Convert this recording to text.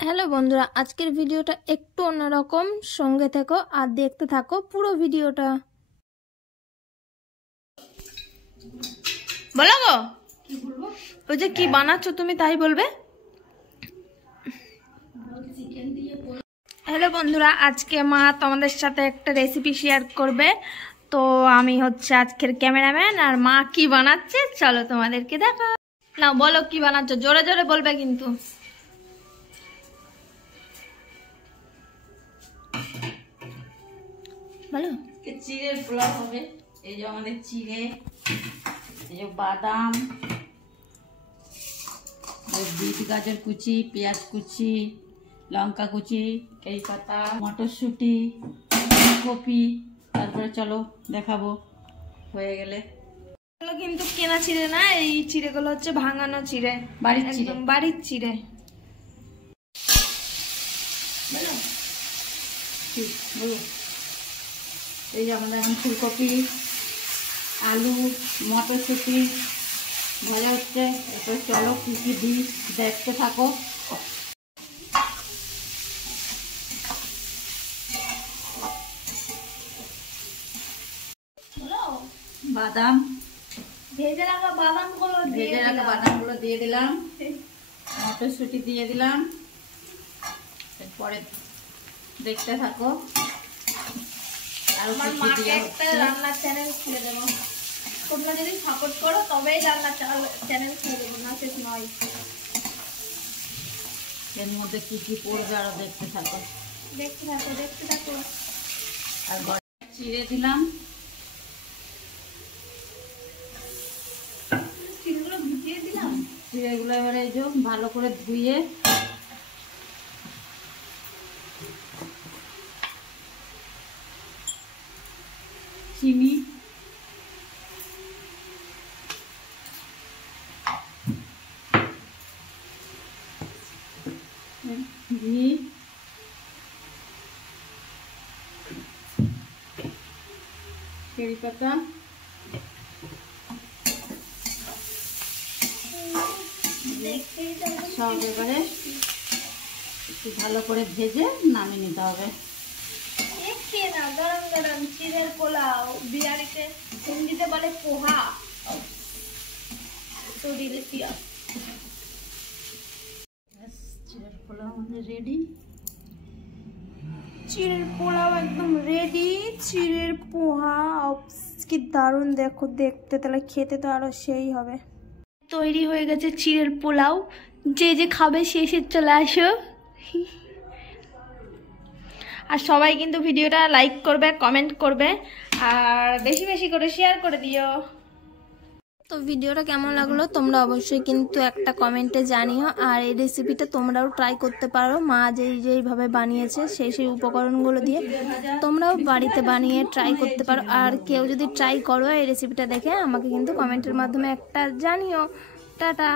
Hello বন্ধুরা, আজকের ভিডিওটা একটু অন্যরকম। সঙ্গে থেকো আর দেখতে থাকো পুরো ভিডিওটা। বলো গো, কি বলবো? ওই যে কি বানাচ্ছো তুমি তাই বলবে। হ্যালো বন্ধুরা, আজকে মা তোমাদের সাথে একটা রেসিপি শেয়ার করবে। তো আমি হচ্ছে আজকের ক্যামেরাম্যান, আর মা কি বানাচ্ছে চলো তোমাদেরকে দেখা। না বলো কি বানাচ্ছো, জোরে জোরে বলবে কিন্তু। বলো। চিড়ের পোলাও হবে। এই যে আমাদের চিড়ে, এই যে বাদাম, বিট গাজর কুচি, পেঁয়াজ কুচি, লঙ্কা কুচি, কারি পাতা, মটরশুঁটি, কপি। তারপরে চলো দেখাবো হয়ে গেলে। এগুলো কিন্তু কেনা চিড়ে না, এই চিড়েগুলো হচ্ছে ভাঙানো চিড়ে, বাড়ির চিড়ে। একদম বাড়ির চিড়ে। এই যে আমাদের এখন ফুলকপি, আলু, মটরশুঁটি ভাজা হচ্ছে। এরপর চলো কি কি দিই দেখতে থাকো। বাদাম, ভেজে রাখা বাদামগুলো দিয়ে দিলাম, মটরশুঁটি দিয়ে দিলাম। এরপরে দেখতে থাকো। আর আমার মাকে একটা রান্নার চ্যানেল খুলে দেবো। তোমরা যদি সাপোর্ট করো তবেই রান্নার চ্যানেল খুলে দেবো, না শেষ নয়। এর মধ্যে কি কি পড়বে আরো দেখতে থাকো। দেখতে থাকো। আর চিড়ে দিলাম, চিড়েগুলো ভিজিয়ে দিলাম। চিড়েগুলো এবারে এই যে ভালো করে ধুয়ে চিনি, ঘি, কারি পাতা, সব এবারে একটু ভালো করে ভেজে নামিয়ে নিতে হবে। গরম গরম চিড়ের পোলাও, বিহারিতে হিন্দিতে বলে পোহা। তো ডিলিশিয়াস। চিড়ের পোলাও আমাদের রেডি। চিড়ের পোলাও একদম রেডি। চিড়ের পোহা কি দারুণ, দেখো দেখতে, তাহলে খেতে তো আরো সেই হবে। তৈরি হয়ে গেছে চিড়ের পোলাও। যে যে খাবে সে সে চলে আসো। আর সবাই কিন্তু ভিডিওটা লাইক করবে, কমেন্ট করবে, আর বেশি বেশি করে শেয়ার করে দিও। তো ভিডিওটা কেমন লাগলো তোমরা অবশ্যই কিন্তু একটা কমেন্টে জানিও। আর এই রেসিপিটা তোমরাও ট্রাই করতে পারো, মা যেইভাবে বানিয়েছে সেই উপকরণগুলো দিয়ে তোমরাও বাড়িতে বানিয়ে ট্রাই করতে পারো। আর কেউ যদি ট্রাই করো এই রেসিপিটা দেখে আমাকে কিন্তু কমেন্টের মাধ্যমে একটা জানিও। টাটা।